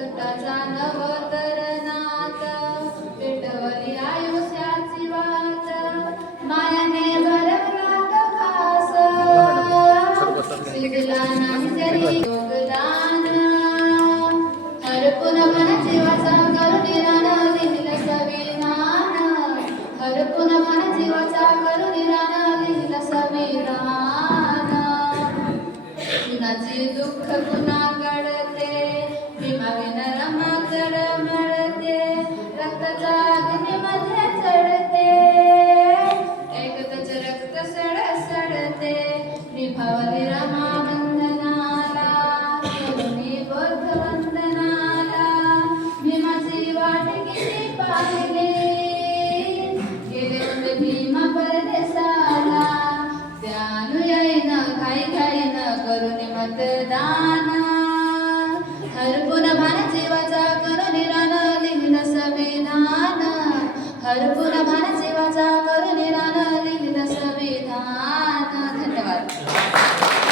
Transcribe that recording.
रक्ताचा नवतरणात पेटवली आयुष्याची वाट मायाने भरवला तो घास शिकला नाही जरी योगदान हरपून मन जीवाचा करून निरान लिहिलं संविधान हरपून मन जीवाचा करून निरान लिहिलं संविधान कुणाचे दुःख कुणा कळते भीमाविन रमा तळमळते रक्ताच्या अग्नीमध्ये चढते एकतच रक्त सळसळते निभावली रमा बंधनाला करुणी बौद्ध वंदनाला भीमाची वाट किती पाहिली गेले होते भीमा परदेशाला त्यानुयायीन घाईघाईन करुणी मतदान हरपून भान जीवाचा करुणी रान लिहिलं संविधान हरपून